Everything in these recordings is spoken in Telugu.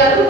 గారు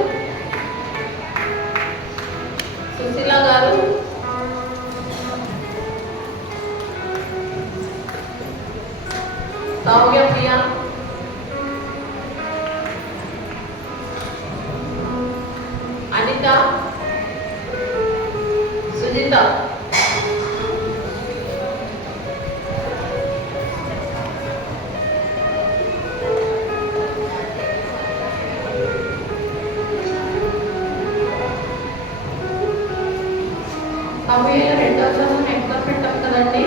అవి రెండో క్లాస్ ఎక్కువ పెట్టాం కదండి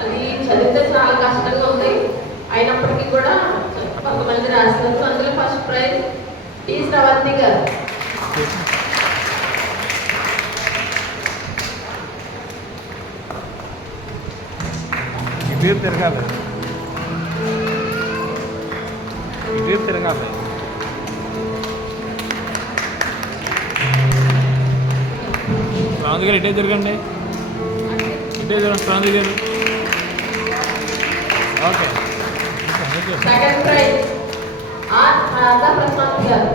అది చదివితే చాలా కష్టంగా ఉంది అయినప్పటికీ కూడా కొంతమంది రాసినారు అందులో ఫస్ట్ ప్రైజ్ టీ శ్రవంతి గారు ఇటు తిరగాలి ఇటు తిరగాలి స్వామి గారు ఇటే తిరగండి ఇటే తిరగండి స్వామి గారు okay okay second prize R Radha Prasad గారు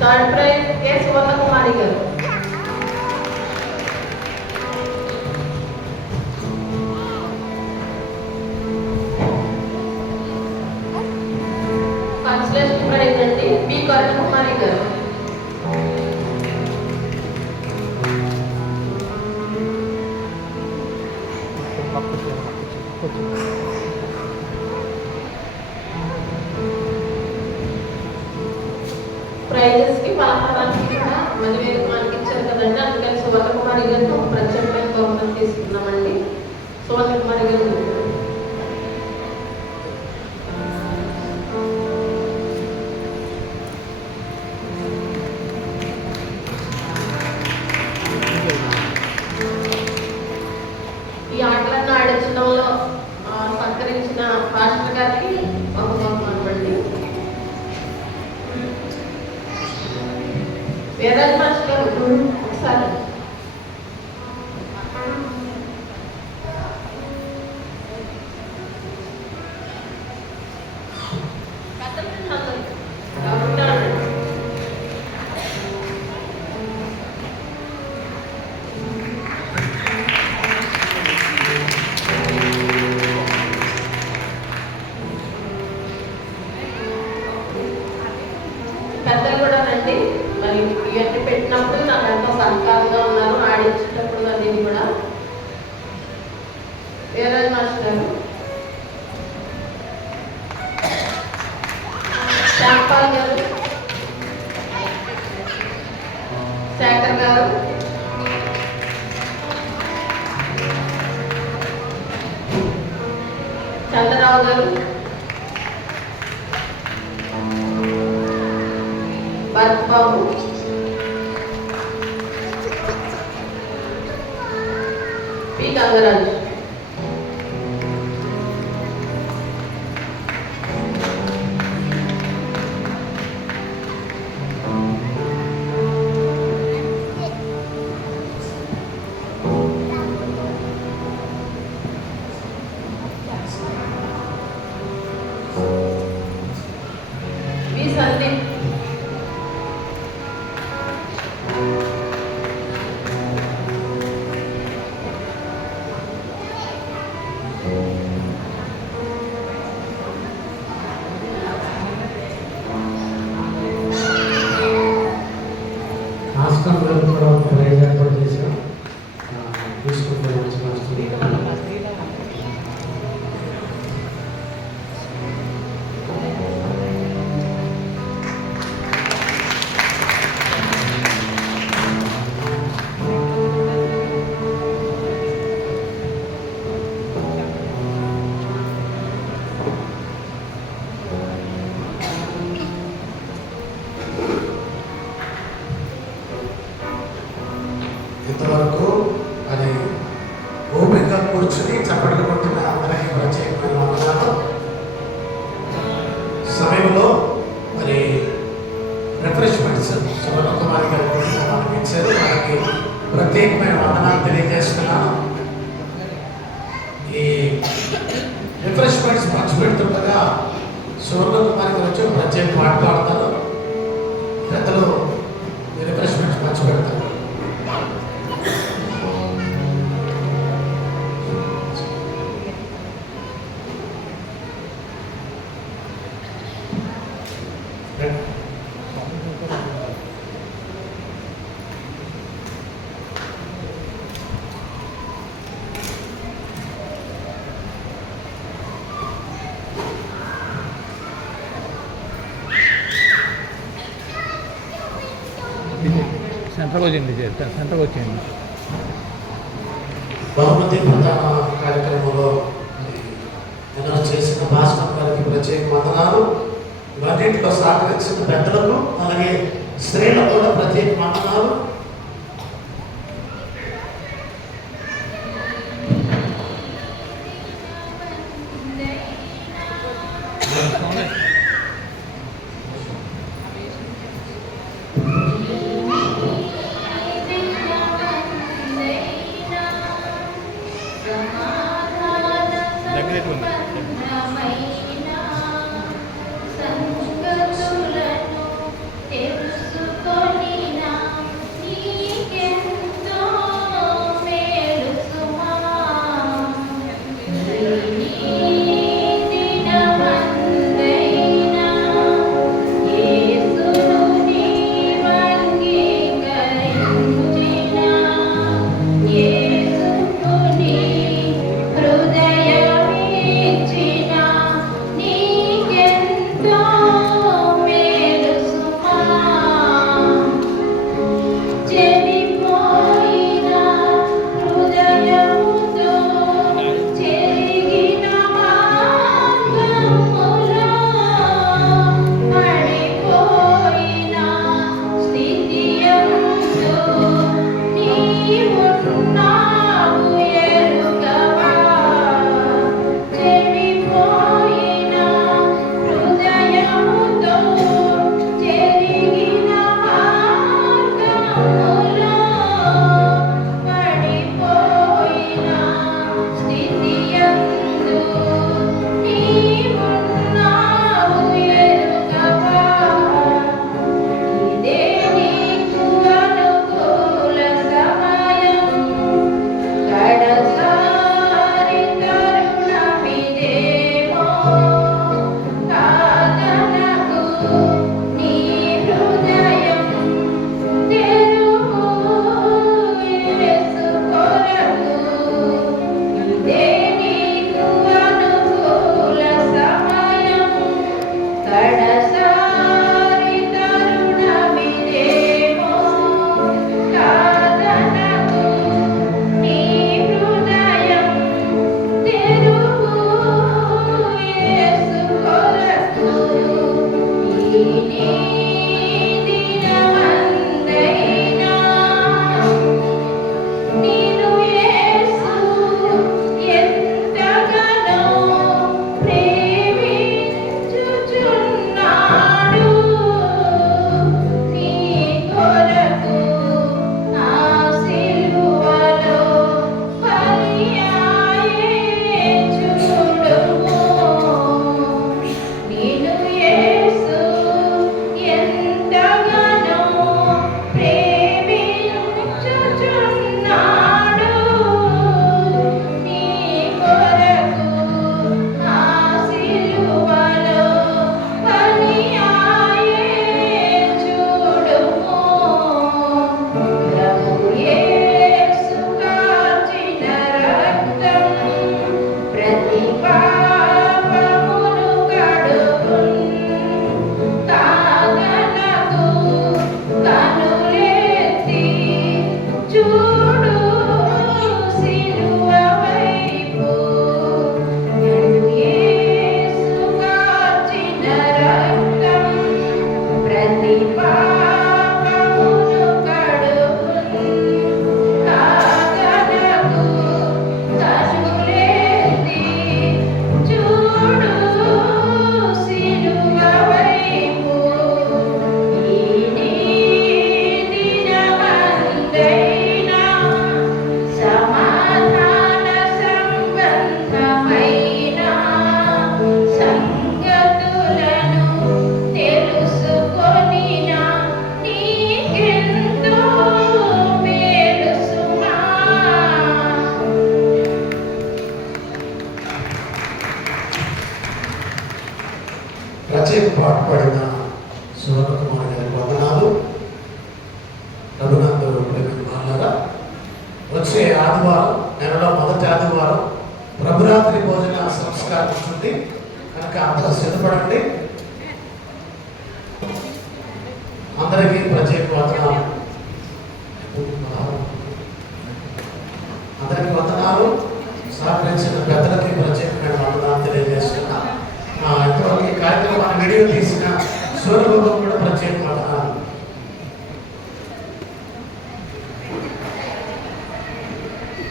థర్డ్ ప్రైజ్ కె సువర్ణ ప్రైజెస్కి పలహారానికి కూడా మన మనకి ఇచ్చారు కదండి. అందుకని సువర్ణ కుమారి గారితో ప్రత్యేకమైన గౌరవం తీసుకున్నామండి సువర్ణ కుమారి గారు గారికి ఒక వీరరాజ్ మాస్టర్ చంద్రరావు గారు భరత్ బాబు పి గంగరాజు ఇంతవరకు అది ఓపిక కూర్చుని చప్పట్లు కొట్టిన అందరికీ ప్రత్యేకమైన సమయంలో మరి రిఫ్రెష్మెంట్స్ సుబ్రహ్మకుమారి గారు మనకి ఇచ్చారు. మనకి ప్రత్యేకమైన వందనాలు తెలియజేస్తున్నాను. ఈ రిఫ్రెష్మెంట్స్ పంచిపెడుతుండగా సువర్ణకుమారి గారు వచ్చి ప్రత్యేక మాట్లాడతారు పెద్దలు రిఫ్రెష్మెంట్స్ పంచిపెడతారు సెంటర్కి వచ్చింది సెంటర్కి వచ్చింది బహుమతి ప్రధాన కార్యక్రమంలో నేను చేసిన భాస్కర్ గారికి ప్రత్యేక వందనాలు. ఇవన్నింటిలో సహకరించిన పెద్దలకు అలాగే స్త్రీలకు కూడా ప్రత్యేక వందనాలు. రచయిత పాట పాడిన శివకుమార్ గారి వందనాలు. రఘునందు వాళ్ళగా వచ్చే ఆదివారం నెలలో మొదటి ఆదివారం ప్రభురాత్రి భోజన సంస్కారం ఉంటుంది. కనుక అందరూ సిద్ధపడండి. అందరికీ ప్రత్యేక వందనాలు.